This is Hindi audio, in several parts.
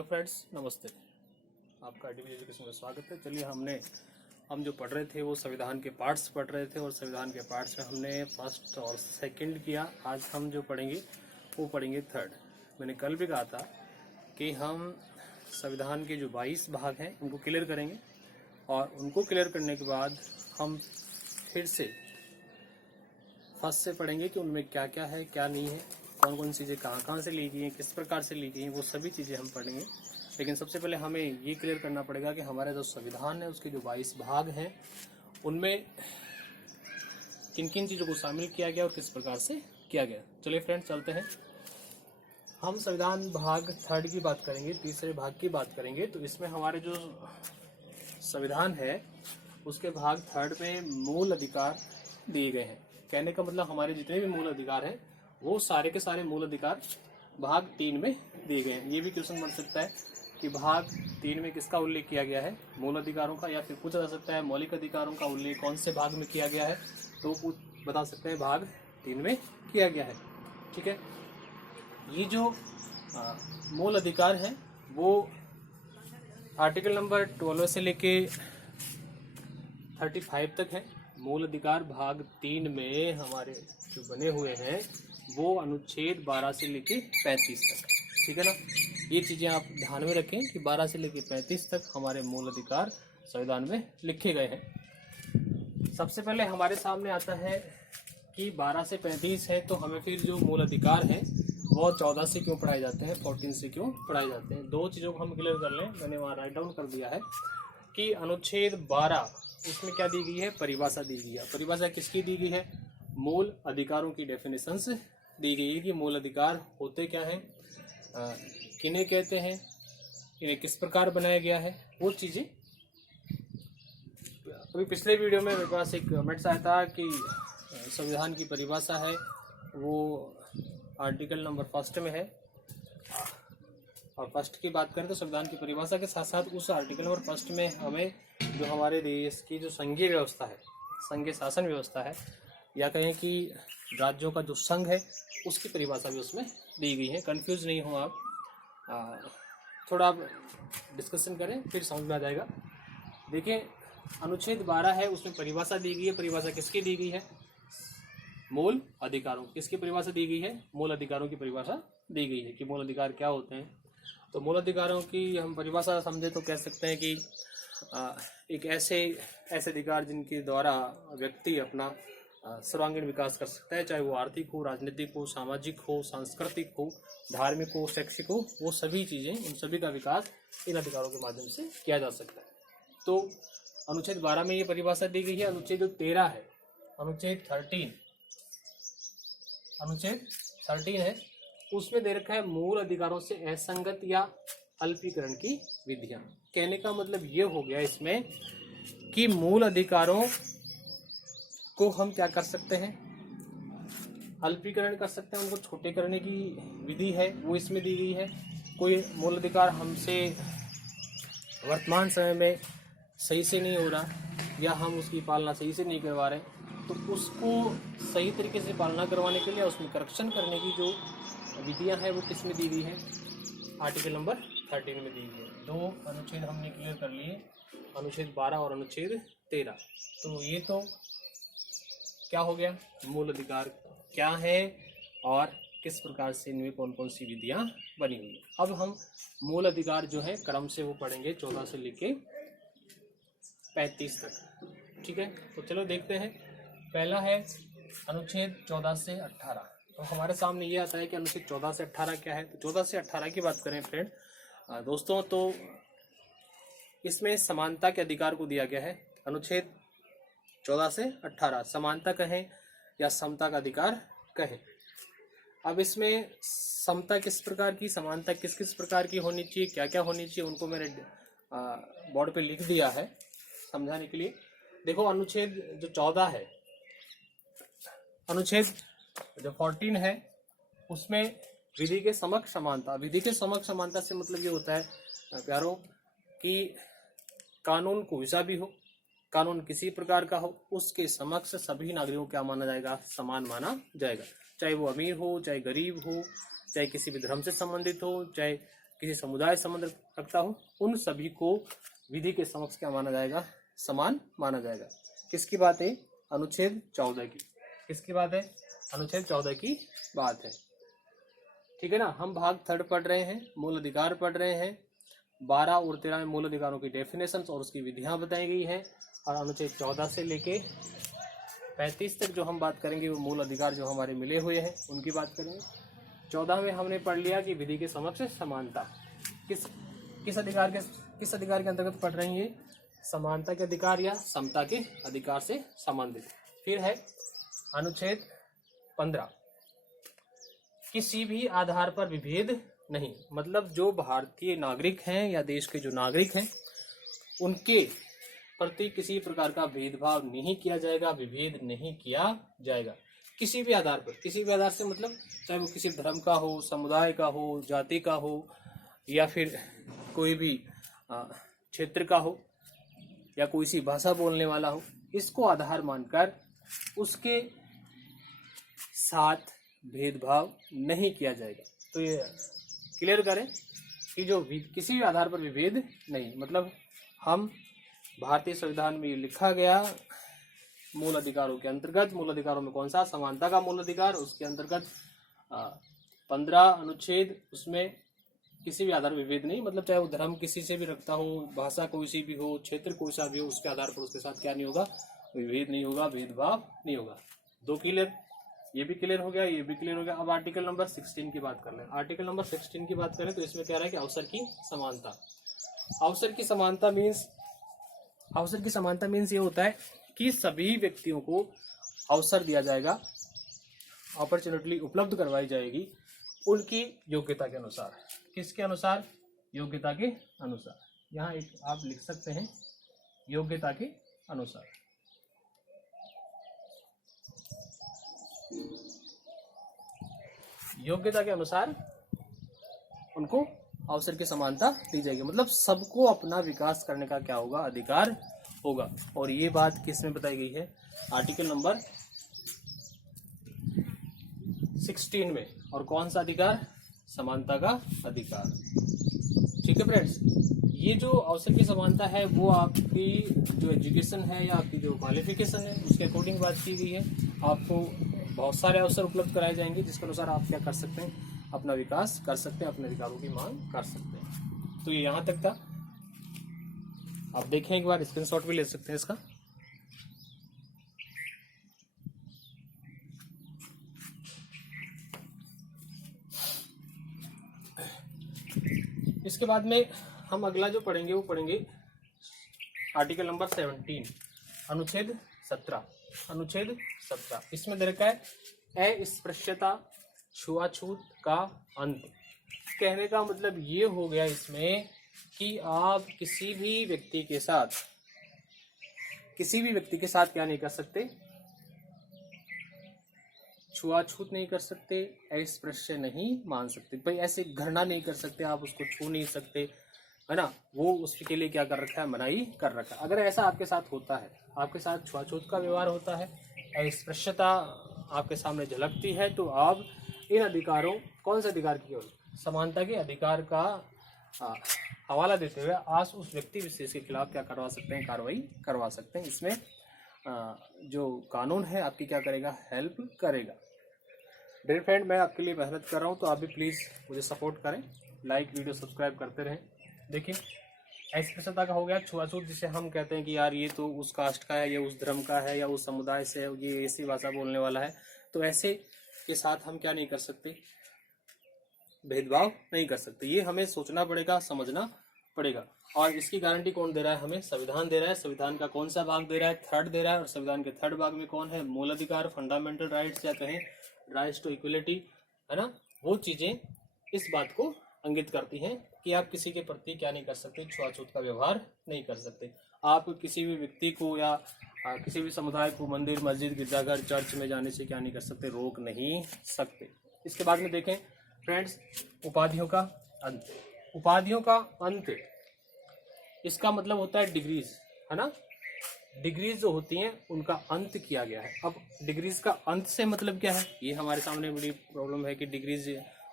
हेलो फ्रेंड्स, नमस्ते। आपका डीवी एजुकेशन में स्वागत है। चलिए, हम जो पढ़ रहे थे वो संविधान के पार्ट्स पढ़ रहे थे और संविधान के पार्ट्स में हमने फर्स्ट और सेकंड किया। आज हम जो पढ़ेंगे वो पढ़ेंगे थर्ड। मैंने कल भी कहा था कि हम संविधान के जो 22 भाग हैं उनको क्लियर करेंगे और उनको क्लियर करने के बाद हम फिर से फर्स्ट से पढ़ेंगे कि उनमें क्या क्या है, क्या नहीं है, कौन कौन चीज़ें कहाँ कहाँ से ली गई हैं, किस प्रकार से ली गई हैं, वो सभी चीज़ें हम पढ़ेंगे। लेकिन सबसे पहले हमें ये क्लियर करना पड़ेगा कि हमारा जो संविधान है उसके जो 22 भाग हैं उनमें किन किन चीज़ों को शामिल किया गया और किस प्रकार से किया गया। चलिए फ्रेंड्स, चलते हैं। हम संविधान भाग थर्ड की बात करेंगे, तीसरे भाग की बात करेंगे। तो इसमें हमारे जो संविधान है उसके भाग थर्ड में मूल अधिकार दिए गए हैं। कहने का मतलब हमारे जितने भी मूल अधिकार हैं वो सारे के सारे मूल अधिकार भाग 3 में दिए गए हैं। ये भी क्वेश्चन बन सकता है कि भाग 3 में किसका उल्लेख किया गया है, मूल अधिकारों का, या फिर पूछा जा सकता है मौलिक अधिकारों का उल्लेख कौन से भाग में किया गया है, तो बता सकते हैं भाग 3 में किया गया है। ठीक है, ये जो मूल अधिकार है वो आर्टिकल नंबर 12 से लेके 35 तक है। मूल अधिकार भाग 3 में हमारे जो बने हुए हैं वो अनुच्छेद 12 से लेके 35 तक। ठीक है ना, ये चीज़ें आप ध्यान में रखें कि 12 से लेके 35 तक हमारे मूल अधिकार संविधान में लिखे गए हैं। सबसे पहले हमारे सामने आता है कि 12 से 35 है, तो हमें फिर जो मूल अधिकार हैं वो 14 से क्यों पढ़ाए जाते हैं, 14 से क्यों पढ़ाए जाते हैं। दो चीज़ों को हम क्लियर कर लें। मैंने वहाँ राइट डाउन कर दिया है कि अनुच्छेद 12 उसमें क्या दी गई है, परिभाषा दी गई है। परिभाषा किसकी दी गई है, मूल अधिकारों की डेफिनेशंस दी गई है कि मूल अधिकार होते क्या हैं, किन्हें कहते हैं, इन्हें किस प्रकार बनाया गया है, वो चीज़ें। अभी पिछले वीडियो में मेरे पास एक कमेंट्स आया था कि संविधान की परिभाषा है वो आर्टिकल नंबर 1 में है, और फर्स्ट की बात करें तो संविधान की परिभाषा के साथ साथ उस आर्टिकल नंबर 1 में हमें जो हमारे देश की जो संघीय व्यवस्था है, संघीय शासन व्यवस्था है, या कहें कि राज्यों का जो संघ है उसकी परिभाषा भी उसमें दी गई है। कंफ्यूज नहीं हो आप, थोड़ा आप डिस्कशन करें फिर समझ में आ जाएगा। देखिए, अनुच्छेद 12 है उसमें परिभाषा दी गई है। परिभाषा किसकी दी गई है, मूल अधिकारों। किसकी परिभाषा दी गई है, मूल अधिकारों की परिभाषा दी गई है कि मूल अधिकार क्या होते हैं। तो मूल अधिकारों की हम परिभाषा समझे तो कह सकते हैं कि एक ऐसे अधिकार जिनके द्वारा व्यक्ति अपना सर्वांगीण विकास कर सकता है, चाहे वो आर्थिक हो, राजनीतिक हो, सामाजिक हो, सांस्कृतिक हो, धार्मिक हो, शैक्षिक हो, वो सभी चीज़ें, उन सभी का विकास इन अधिकारों के माध्यम से किया जा सकता है। तो अनुच्छेद 12 में ये परिभाषा दी गई है। अनुच्छेद 13 है, अनुच्छेद 13 है, उसमें दे रखा है मूल अधिकारों से असंगत या अल्पीकरण की विधियां। कहने का मतलब ये हो गया इसमें कि मूल अधिकारों को हम क्या कर सकते हैं, अल्पीकरण कर सकते हैं, उनको छोटे करने की विधि है वो इसमें दी गई है। कोई मूल अधिकार हमसे वर्तमान समय में सही से नहीं हो रहा या हम उसकी पालना सही से नहीं करवा रहे, तो उसको सही तरीके से पालना करवाने के लिए उसमें करेक्शन करने की जो विधियां हैं वो किस में दी गई है, आर्टिकल नंबर 13 में दी गई है। दो अनुच्छेद हमने क्लियर कर लिए, अनुच्छेद 12 और अनुच्छेद 13। तो ये तो क्या हो गया, मूल अधिकार क्या है और किस प्रकार से इनमें कौन कौन सी विधियां बनी हुई है। अब हम मूल अधिकार जो है क्रम से वो पढ़ेंगे 14 से लेके 35 तक। ठीक है, तो चलो देखते हैं। पहला है अनुच्छेद 14 से 18। तो हमारे सामने ये आता है कि अनुच्छेद 14 से 18 क्या है। तो 14 से 18 की बात करें फ्रेंड दोस्तों, तो इसमें समानता के अधिकार को दिया गया है। अनुच्छेद 14 से 18 समानता कहें या समता का अधिकार कहें। अब इसमें समता किस प्रकार की, समानता किस किस प्रकार की होनी चाहिए, क्या क्या होनी चाहिए, उनको मैंने बोर्ड पे लिख दिया है समझाने के लिए। देखो, अनुच्छेद जो 14 है, अनुच्छेद जो 14 है उसमें विधि के समक्ष समानता। विधि के समक्ष समानता से मतलब ये होता है प्यारों कि कानून कोई सा भी हो, कानून किसी प्रकार का हो, उसके समक्ष सभी नागरिकों को क्या माना जाएगा, समान माना जाएगा। चाहे वो अमीर हो, चाहे गरीब हो, चाहे किसी भी धर्म से संबंधित हो, चाहे किसी समुदाय से संबंध रखता हो, उन सभी को विधि के समक्ष क्या माना जाएगा? समान माना जाएगा। किसकी बात है? अनुच्छेद 14 की। किसकी बात है? अनुच्छेद 14 की बात है। ठीक है ना। हम भाग 3 पढ़ रहे हैं, मूल अधिकार पढ़ रहे हैं। 12 और 13 में मूल अधिकारों की डेफिनेशन और उसकी विधियां बताई गई हैं, और अनुच्छेद 14 से लेके 35 तक जो हम बात करेंगे वो मूल अधिकार जो हमारे मिले हुए हैं उनकी बात करेंगे। 14 में हमने पढ़ लिया कि विधि के समक्ष समानता किस अधिकार के अंतर्गत पढ़ रही है? समानता के अधिकार या समता के अधिकार से संबंधित। फिर है अनुच्छेद 15, किसी भी आधार पर विभेद नहीं, मतलब जो भारतीय नागरिक हैं या देश के जो नागरिक हैं उनके प्रति किसी प्रकार का भेदभाव नहीं किया जाएगा, विभेद नहीं किया जाएगा किसी भी आधार पर। किसी भी आधार से मतलब चाहे वो किसी धर्म का हो, समुदाय का हो, जाति का हो, या फिर कोई भी क्षेत्र का हो, या कोई सी भाषा बोलने वाला हो, इसको आधार मानकर उसके साथ भेदभाव नहीं किया जाएगा। तो ये क्लियर करें कि जो किसी भी आधार पर विभेद नहीं, मतलब हम भारतीय संविधान में ये लिखा गया मूल अधिकारों के अंतर्गत, मूल अधिकारों में कौन सा? समानता का मूल अधिकार, उसके अंतर्गत 15 अनुच्छेद, उसमें किसी भी आधार पर विभेद नहीं, मतलब चाहे वो धर्म किसी से भी रखता हो, भाषा कोई सी भी हो, क्षेत्र कोई सा भी हो, उसके आधार पर उसके साथ क्या नहीं होगा? विभेद नहीं होगा, भेदभाव नहीं होगा। 2 क्लियर, ये भी क्लियर हो गया, ये भी क्लियर हो गया। अब आर्टिकल नंबर 16 की बात कर लें। आर्टिकल नंबर 16 की बात करें तो इसमें क्या रहा है कि अवसर की समानता। अवसर की समानता मीन्स ये होता है कि सभी व्यक्तियों को अवसर दिया जाएगा, अपॉर्चुनिटी उपलब्ध करवाई जाएगी उनकी योग्यता के अनुसार। किसके अनुसार? योग्यता के अनुसार। यहाँ एक आप लिख सकते हैं, योग्यता के अनुसार। योग्यता के अनुसार उनको अवसर की समानता दी जाएगी, मतलब सबको अपना विकास करने का क्या होगा? अधिकार होगा। और ये बात किस में बताई गई है? आर्टिकल नंबर 16 में। और कौन सा अधिकार? समानता का अधिकार। ठीक है फ्रेंड्स, ये जो अवसर की समानता है वो आपकी जो एजुकेशन है या आपकी जो क्वालिफिकेशन है उसके अकॉर्डिंग बात की गई है। आपको बहुत सारे अवसर उपलब्ध कराए जाएंगे जिसके अनुसार आप क्या कर सकते हैं? अपना विकास कर सकते हैं, अपने अधिकारों की मांग कर सकते हैं। तो ये यहाँ तक था। आप देखें एक बार, स्क्रीनशॉट भी ले सकते हैं इसका। इसके बाद में हम अगला जो पढ़ेंगे वो पढ़ेंगे आर्टिकल नंबर 17, अनुच्छेद 17। अनुच्छेद 17 इसमें दे रखा है अस्पृश्यता, छुआछूत का अंत। कहने का मतलब ये हो गया इसमें कि आप किसी भी व्यक्ति के साथ क्या नहीं कर सकते? छुआछूत नहीं कर सकते, अस्पृश्य नहीं मान सकते। भाई ऐसे घृणा नहीं कर सकते, आप उसको छू नहीं सकते, है ना। वो उसके लिए क्या कर रखा है? मनाही कर रखा है। अगर ऐसा आपके साथ होता है, आपके साथ छुआछूत का व्यवहार होता है, अस्पृश्यता आपके सामने झलकती है, तो आप इन अधिकारों, कौन से अधिकार की ओर? समानता के अधिकार का हवाला देते हुए आज उस व्यक्ति विशेष के खिलाफ क्या करवा सकते हैं? कार्रवाई करवा सकते हैं। इसमें जो कानून है आपकी क्या करेगा? हेल्प करेगा। डियर फ्रेंड, मैं आपके लिए मेहनत कर रहा हूँ, तो आप भी प्लीज़ मुझे सपोर्ट करें, लाइक, वीडियो सब्सक्राइब करते रहें। देखिए, अस्पृश्यता का हो गया छुआछूत, जिसे हम कहते हैं कि यार ये तो उस कास्ट का है, या उस धर्म का है, या उस समुदाय से है, ये ऐसी भाषा बोलने वाला है, तो ऐसे के साथ हम क्या नहीं कर सकते? भेदभाव नहीं कर सकते। ये हमें सोचना पड़ेगा, समझना पड़ेगा। और इसकी गारंटी कौन दे रहा है हमें? संविधान दे रहा है। संविधान का कौन सा भाग दे रहा है? 3rd दे रहा है। और संविधान के 3rd भाग में कौन है? मूल अधिकार, फंडामेंटल राइट्स, या कहें राइट्स टू इक्वलिटी, है ना। वो चीजें इस बात को इंगित करती हैं कि आप किसी के प्रति क्या नहीं कर सकते? छुआछूत का व्यवहार नहीं कर सकते। आप किसी भी व्यक्ति को या किसी भी समुदाय को मंदिर, मस्जिद, गिरजाघर, चर्च में जाने से क्या नहीं कर सकते? रोक नहीं सकते। इसके बाद में देखें फ्रेंड्स, उपाधियों का अंत। उपाधियों का अंत, इसका मतलब होता है डिग्रीज, है ना। डिग्रीज जो होती हैं उनका अंत किया गया है। अब डिग्रीज का अंत से मतलब क्या है? ये हमारे सामने बड़ी प्रॉब्लम है कि डिग्रीज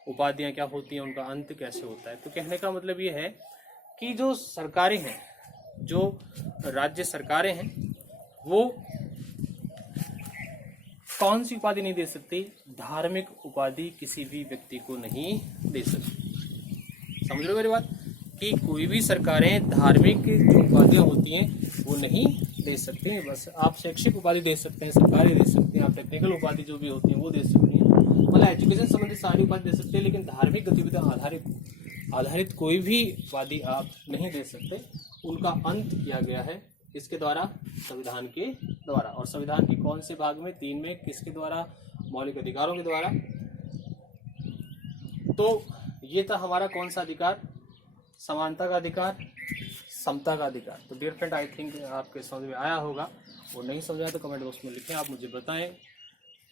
उपाधियां क्या होती हैं, उनका अंत कैसे होता है। तो कहने का मतलब ये है कि जो सरकारें हैं, जो राज्य सरकारें हैं, वो कौन सी उपाधि नहीं दे सकती? धार्मिक उपाधि किसी भी व्यक्ति को नहीं दे सकती। समझ रहे हो मेरी बात? कि कोई भी सरकारें धार्मिक जो उपाधियां होती हैं वो नहीं दे सकती हैं। बस आप शैक्षिक उपाधि दे सकते हैं, सरकारी दे सकते हैं, आप टेक्निकल उपाधि जो भी होती हैं वो दे सकती हैं, मतलब एजुकेशन संबंधित सारी उपाधि दे सकते हैं, लेकिन धार्मिक गतिविधियां आधारित कोई भी उपाधि आप नहीं दे सकते। उनका अंत किया गया है इसके द्वारा, संविधान के द्वारा। और संविधान के कौन से भाग में? 3 में। किसके द्वारा? मौलिक अधिकारों के द्वारा। तो ये था हमारा कौन सा अधिकार? समानता का अधिकार, समता का अधिकार। तो डियर फ्रेंड, आई थिंक आपके समझ में आया होगा। और नहीं समझ आया तो कमेंट बॉक्स में लिखें, आप मुझे बताएं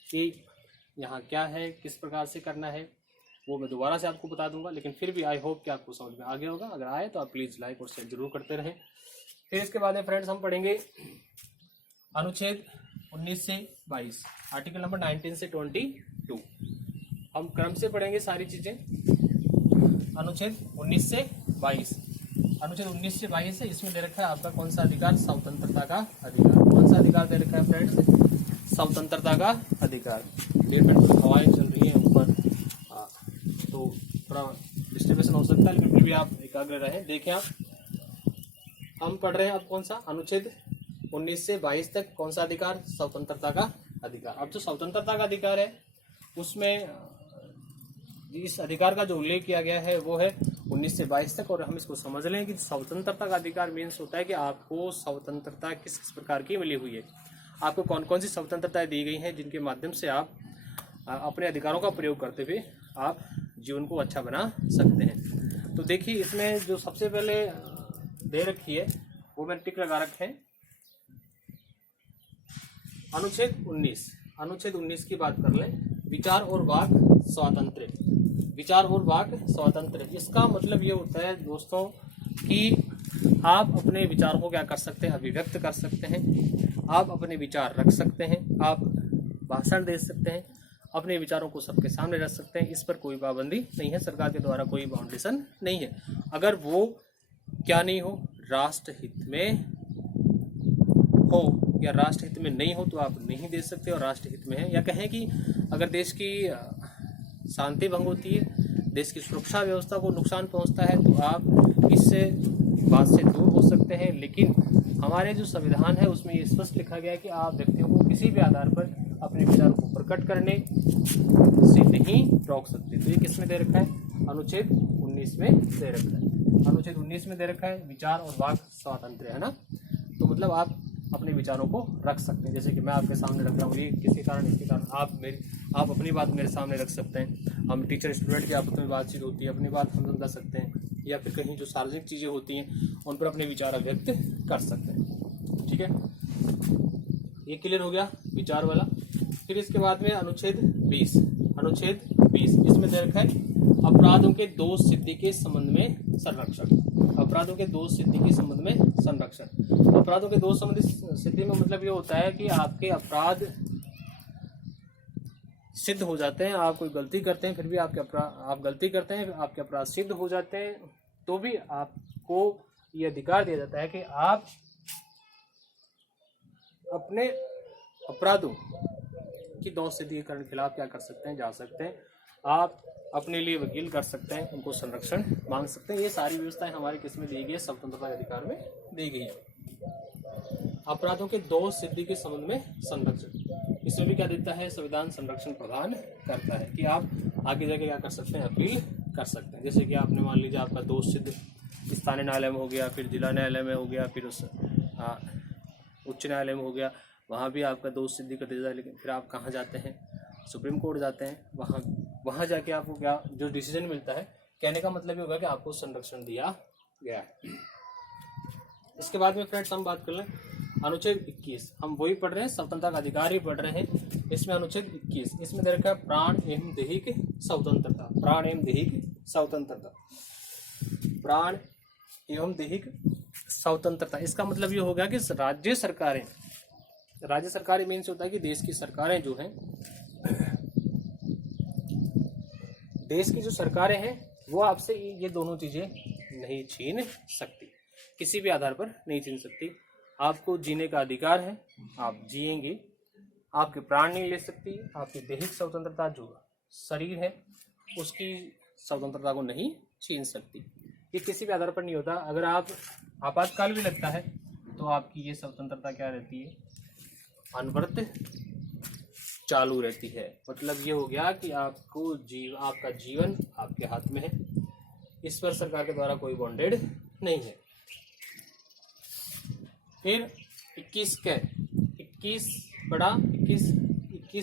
कि यहाँ क्या है, किस प्रकार से करना है, वो मैं दोबारा से आपको बता दूंगा। लेकिन फिर भी आई होप कि आपको समझ में आ गया होगा। अगर आए तो आप प्लीज़ लाइक और शेयर जरूर करते रहें। फिर इसके बाद में फ्रेंड्स हम पढ़ेंगे अनुच्छेद 19 से 22, आर्टिकल नंबर 19 से 22। हम क्रम से पढ़ेंगे सारी चीज़ें। अनुच्छेद 19 से 22, अनुच्छेद 19 से 22 है। इसमें दे रखा है आपका कौन सा अधिकार? स्वतंत्रता का अधिकार। कौन सा अधिकार दे रखा है फ्रेंड्स? स्वतंत्रता का अधिकार। हवाएं चल रही हैं ऊपर, तो थोड़ा डिस्टर्बेंस हो सकता है, लेकिन फिर भी आप एकाग्र रहें। देखें आप, हम पढ़ रहे हैं अब कौन सा? अनुच्छेद 19 से 22 तक कौन सा अधिकार? स्वतंत्रता का अधिकार। अब जो स्वतंत्रता का अधिकार है उसमें इस अधिकार का जो उल्लेख किया गया है वो है 19 से 22 तक। और हम इसको समझ लें कि स्वतंत्रता का अधिकार मीन्स होता है कि आपको स्वतंत्रता किस किस प्रकार की मिली हुई है, आपको कौन कौन सी स्वतंत्रताएं दी गई हैं जिनके माध्यम से आप अपने अधिकारों का प्रयोग करते हुए आप जीवन को अच्छा बना सकते हैं। तो देखिए, इसमें जो सबसे पहले दे रखी है वो मैंने टिक लगा रखे हैं। अनुच्छेद 19, अनुच्छेद 19 की बात कर लें। विचार और वाक स्वातंत्र्य। विचार और वाक स्वातंत्र्य, इसका मतलब ये होता है दोस्तों कि आप अपने विचारों को क्या कर सकते हैं? अभिव्यक्त कर सकते हैं, आप अपने विचार रख सकते हैं, आप भाषण दे सकते हैं, अपने विचारों को सबके सामने रख सकते हैं। इस पर कोई पाबंदी नहीं है, सरकार के द्वारा कोई बाउंडेशन नहीं है। अगर वो क्या नहीं हो, राष्ट्रहित में हो या राष्ट्रहित में नहीं हो तो आप नहीं दे सकते, और राष्ट्रहित में है या कहें कि अगर देश की शांति भंग होती है, देश की सुरक्षा व्यवस्था को नुकसान पहुंचता है, तो आप इससे बात से दूर हो सकते हैं। लेकिन हमारे जो संविधान है उसमें ये स्पष्ट लिखा गया है कि आप व्यक्तियों को किसी भी आधार पर अपने विचारों को प्रकट करने से नहीं रोक सकते। तो ये किसमें दे रखा है? अनुच्छेद 19 में दे रखा है। अनुच्छेद 19 में दे रखा है विचार और वाक स्वातंत्र्य, है ना। तो मतलब आप अपने विचारों को रख सकते हैं। जैसे कि मैं आपके सामने रख रहा हूँ, ये किसी कारण इसके कारण आप अपनी बात मेरे सामने रख सकते हैं। हम टीचर स्टूडेंट की आपस में बातचीत होती है, अपनी बात हम समझा सकते हैं, या फिर कहीं जो सार्वजनिक चीज़ें होती हैं उन पर अपने विचार व्यक्त कर सकते हैं। ठीक है, ये क्लियर हो गया विचार वाला। फिर इसके बाद में अनुच्छेद 20, अनुच्छेद 20 इसमें दे रखा है अपराधों के दोष सिद्धि के संबंध में संरक्षण। अपराधों के दोष सिद्धि के संबंध में संरक्षण। अपराधों के दोष संबंधी सिद्धि में मतलब ये होता है कि आपके अपराध सिद्ध हो जाते हैं, आप कोई गलती करते हैं, फिर भी आप गलती करते हैं, आपके अपराध सिद्ध हो जाते हैं, तो भी आपको ये अधिकार दिया जाता है कि आप अपने अपराधों की दोष सिद्धिकरण के खिलाफ क्या कर सकते हैं? जा सकते हैं, आप अपने लिए वकील कर सकते हैं, उनको संरक्षण मांग सकते हैं। ये सारी व्यवस्थाएं हमारे किसमें दी गई है? स्वतंत्रता के अधिकार में दी गई है। अपराधों के दोष सिद्धि के संबंध में संरक्षण, इसमें भी क्या देता है? संविधान संरक्षण प्रदान करता है कि आप आगे जाके क्या कर सकते हैं? अपील कर सकते हैं। जैसे कि आपने मान लीजिए आपका दोष सिद्ध स्थानीय न्यायालय में हो गया, फिर जिला न्यायालय में हो गया, फिर उस उच्च न्यायालय में हो गया, वहाँ भी आपका दोष सिद्धि कर दिया जाए। लेकिन फिर आप कहाँ जाते हैं? सुप्रीम कोर्ट जाते हैं। वहाँ जाके आपको क्या जो डिसीजन मिलता है, कहने का मतलब ये होगा कि आपको संरक्षण दिया गया है। इसके बाद में फ्रेंड्स हम बात कर लें अनुच्छेद 21, हम वही पढ़ रहे हैं, स्वतंत्रता का अधिकार ही पढ़ रहे हैं। इसमें अनुच्छेद 21 इसमें दे रखा है प्राण एवं दैहिक स्वतंत्रता। प्राण एवं दैहिक स्वतंत्रता, प्राण एवं दैहिक स्वतंत्रता, इसका मतलब ये होगा कि राज्य सरकारें मीन्स होता है कि देश की सरकारें जो हैं देश की जो सरकारें हैं वो आपसे ये दोनों चीजें नहीं छीन सकती, किसी भी आधार पर नहीं छीन सकती। आपको जीने का अधिकार है, आप जिएंगे। आपके प्राण नहीं ले सकती, आपकी दैहिक स्वतंत्रता जो शरीर है उसकी स्वतंत्रता को नहीं छीन सकती। ये किसी भी आधार पर नहीं होता। अगर आप आपातकाल भी लगता है तो आपकी ये स्वतंत्रता क्या रहती है, अनवरत चालू रहती है। मतलब ये हो गया कि आपका जीवन आपके हाथ में है, इस पर सरकार के द्वारा कोई बॉन्डेड नहीं है। फिर 21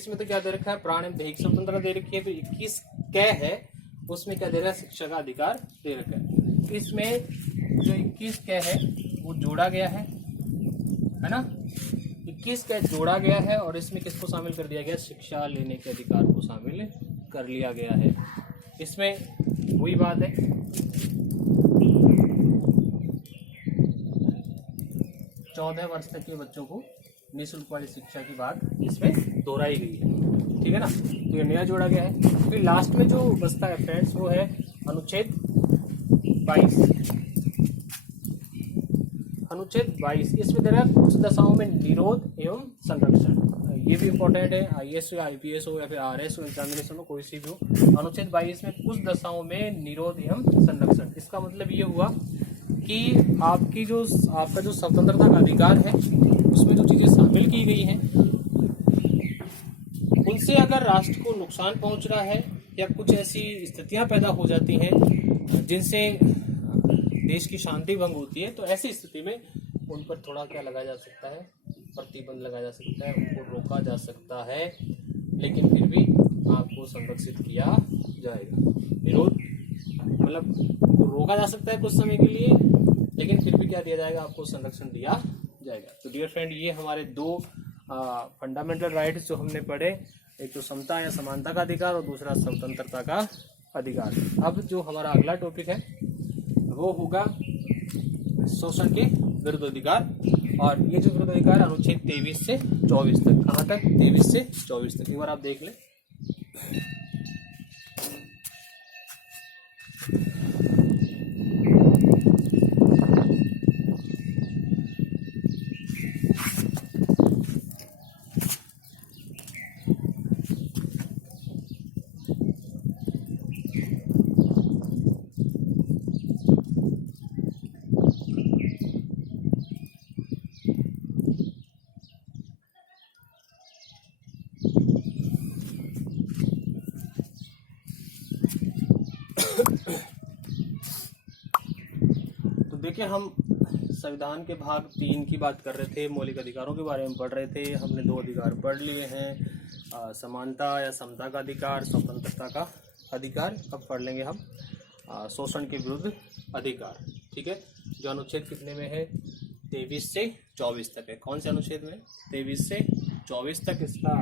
में तो क्या दे रखा है, प्राण एवं दैहिक स्वतंत्रता दे रखी है। तो 21 क है उसमें क्या दे रहा है, शिक्षा का अधिकार दे रखा है। इसमें जो 21 क है वो जोड़ा गया है ना, 21 क जोड़ा गया है और इसमें किसको शामिल कर दिया गया, शिक्षा लेने के अधिकार को शामिल कर लिया गया है। इसमें वही बात है, 14 वर्ष तक के बच्चों को निःशुल्क वाली शिक्षा की बात इसमें दोहराई गई है, ठीक है ना। तो ये नया जोड़ा गया है। फिर लास्ट में जो बचता है फ्रेंड्स वो है अनुच्छेद 22। अनुच्छेद 22 इसमें दे रहा है कुछ दशाओं में निरोध एवं संरक्षण। ये भी इंपॉर्टेंट है, IAS या IPS हो या फिर RS हो, एग्जामिनेशन हो, कोई सी भी हो। अनुच्छेद 22 में कुछ दशाओं में निरोध एवं संरक्षण, इसका मतलब ये हुआ कि आपका जो स्वतंत्रता का अधिकार है उसमें जो चीजें शामिल की गई हैं उनसे अगर राष्ट्र को नुकसान पहुंच रहा है या कुछ ऐसी स्थितियां पैदा हो जाती हैं जिनसे देश की शांति भंग होती है, तो ऐसी स्थिति में उन पर थोड़ा क्या लगाया जा सकता है, प्रतिबंध लगाया जा सकता है, उनको रोका जा सकता है, लेकिन फिर भी आपको संरक्षित किया जाएगा। विरोध मतलब रोका जा सकता है कुछ समय के लिए, लेकिन फिर भी क्या दिया जाएगा, आपको संरक्षण दिया जाएगा। तो डियर फ्रेंड, ये हमारे दो फंडामेंटल राइट्स जो हमने पढ़े, एक तो समता या समानता का अधिकार और दूसरा स्वतंत्रता का अधिकार। अब जो हमारा अगला टॉपिक है वो होगा शोषण के विरुद्ध अधिकार। और ये जो विरुद्ध अधिकार अनुच्छेद 23 से 24 तक, कहाँ तक, 23 से 24 तक, एक बार आप देख लें। देखिए, हम संविधान के भाग 3 की बात कर रहे थे, मौलिक अधिकारों के बारे में पढ़ रहे थे। हमने 2 अधिकार पढ़ लिए हैं, समानता या समता का अधिकार, स्वतंत्रता का अधिकार। अब पढ़ लेंगे हम शोषण के विरुद्ध अधिकार, ठीक है, जो अनुच्छेद कितने में है, 23 से 24 तक है। कौन से अनुच्छेद में, 23 से 24 तक इसका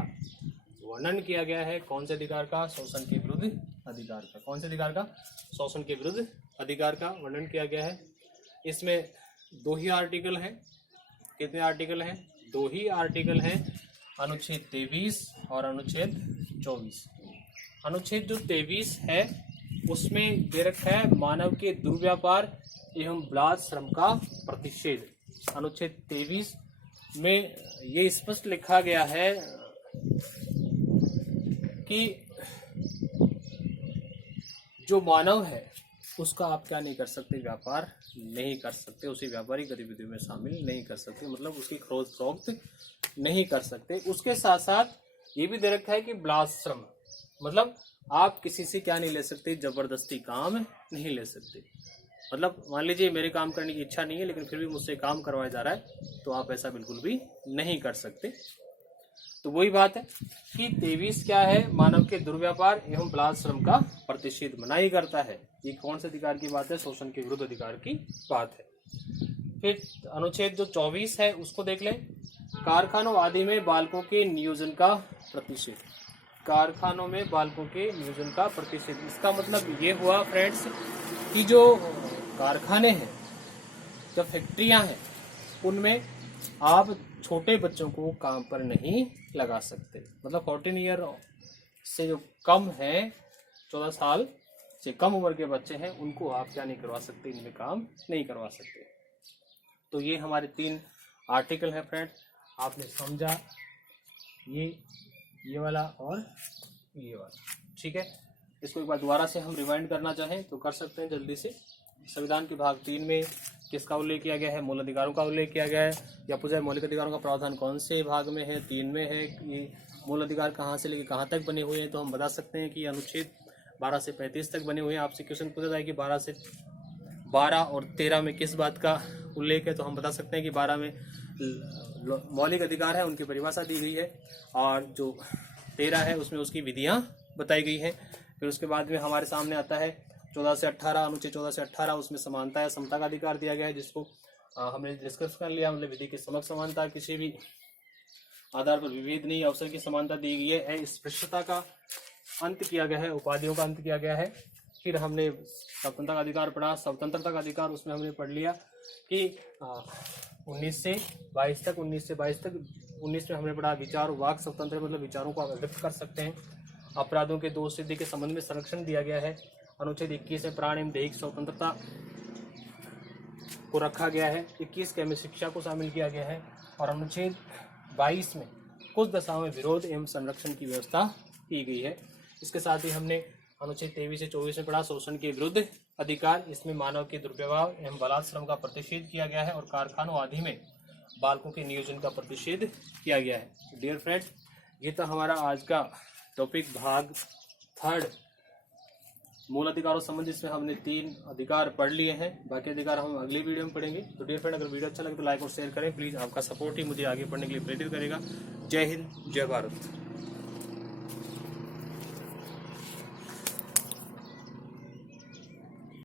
वर्णन किया गया है। कौन से अधिकार का, शोषण के विरुद्ध अधिकार का। कौन से अधिकार का, शोषण के विरुद्ध अधिकार का वर्णन किया गया है। इसमें 2 ही आर्टिकल हैं। कितने आर्टिकल हैं, 2 ही आर्टिकल हैं, अनुच्छेद 23 और अनुच्छेद 24। अनुच्छेद जो 23 है उसमें दे रखा है मानव के दुर्व्यापार एवं बाल श्रम का प्रतिषेध। अनुच्छेद 23 में ये स्पष्ट लिखा गया है कि जो मानव है उसका आप क्या नहीं कर सकते, व्यापार नहीं कर सकते, उसे व्यापारिक गतिविधियों में शामिल नहीं कर सकते, मतलब उसकी खरीद फरोख्त नहीं कर सकते। उसके साथ साथ ये भी दे रखा है कि बालश्रम, मतलब आप किसी से क्या नहीं ले सकते, जबरदस्ती काम नहीं ले सकते। मतलब मान लीजिए मेरे काम करने की इच्छा नहीं है लेकिन फिर भी मुझसे काम करवाया जा रहा है, तो आप ऐसा बिल्कुल भी नहीं कर सकते। तो वही बात है कि 23 क्या है, मानव के दुर्व्यापार एवं बाल श्रम का प्रतिषेध मनाही करता है। ये कौन से अधिकार की बात है, शोषण के विरुद्ध अधिकार की बात है। फिर अनुच्छेद जो 24 है उसको देख लें, कारखानों आदि में बालकों के नियोजन का प्रतिषेध। कारखानों में बालकों के नियोजन का प्रतिषेध, इसका मतलब ये हुआ फ्रेंड्स कि जो कारखाने हैं, जो फैक्ट्रियां हैं, उनमें आप छोटे बच्चों को काम पर नहीं लगा सकते। मतलब 14 ईयर से जो कम है, 14 साल से कम उम्र के बच्चे हैं उनको आप क्या नहीं करवा सकते, इनमें काम नहीं करवा सकते। तो ये हमारे 3 आर्टिकल हैं फ्रेंड, आपने समझा, ये वाला और ये वाला, ठीक है। इसको एक बार दोबारा से हम रिवाइंड करना चाहें तो कर सकते हैं जल्दी से। संविधान के भाग 3 में किसका उल्लेख किया गया है, मूल अधिकारों का उल्लेख किया गया है, या पूछा मौलिक अधिकारों का प्रावधान कौन से भाग में है, 3 में है। ये मूल अधिकार कहाँ से लेकर कहाँ तक बने हुए हैं, तो हम बता सकते हैं कि अनुच्छेद 12 से 35 तक बने हुए हैं। आपसे क्वेश्चन पूछा जाए कि 12 और 13 में किस बात का उल्लेख है, तो हम बता सकते हैं कि 12 में मौलिक अधिकार है, उनकी परिभाषा दी गई है, और जो 13 है उसमें उसकी विधियां बताई गई हैं। फिर उसके बाद में हमारे सामने आता है 14 से 18, अनुच्छेद 14 से 18, उसमें समानता या समता का अधिकार दिया गया है, जिसको हमने डिस्कस कर लिया। मतलब विधि की समक्ष समानता, किसी भी आधार पर विविध नहीं, अवसर की समानता दी गई है, स्पृश्यता का अंत किया गया है, उपाधियों का अंत किया गया है। फिर हमने स्वतंत्रता का अधिकार पढ़ा, स्वतंत्रता का अधिकार उसमें हमने पढ़ लिया कि 19 से 22 तक 19 में हमने पढ़ा विचार वाक स्वतंत्र, मतलब विचारों को अभिव्यक्त कर सकते हैं। अपराधों के दोष सिद्धि के संबंध में संरक्षण दिया गया है। अनुच्छेद 21 में प्राण एवं दैहिक स्वतंत्रता को रखा गया है। 21 के में शिक्षा को शामिल किया गया है, और अनुच्छेद 22 में कुछ दशाओं में विरोध एवं संरक्षण की व्यवस्था की गई है। इसके साथ ही हमने अनुच्छेद 23 से 24 में पढ़ा शोषण के विरुद्ध अधिकार, इसमें मानव के दुर्व्यवहार एवं बलात् श्रम का प्रतिषेध किया गया है, और कारखानों आदि में बालकों के नियोजन का प्रतिषेध किया गया है। डियर फ्रेंड, ये तो हमारा आज का टॉपिक भाग 3 मूल अधिकारों संबंधी, इसमें हमने 3 अधिकार पढ़ लिए हैं, बाकी अधिकार हम अगली वीडियो में पढ़ेंगे। तो डियर फ्रेंड, अगर वीडियो अच्छा लगे तो लाइक और शेयर करें प्लीज़, आपका सपोर्ट ही मुझे आगे पढ़ने के लिए प्रेरित करेगा। जय हिंद, जय भारत।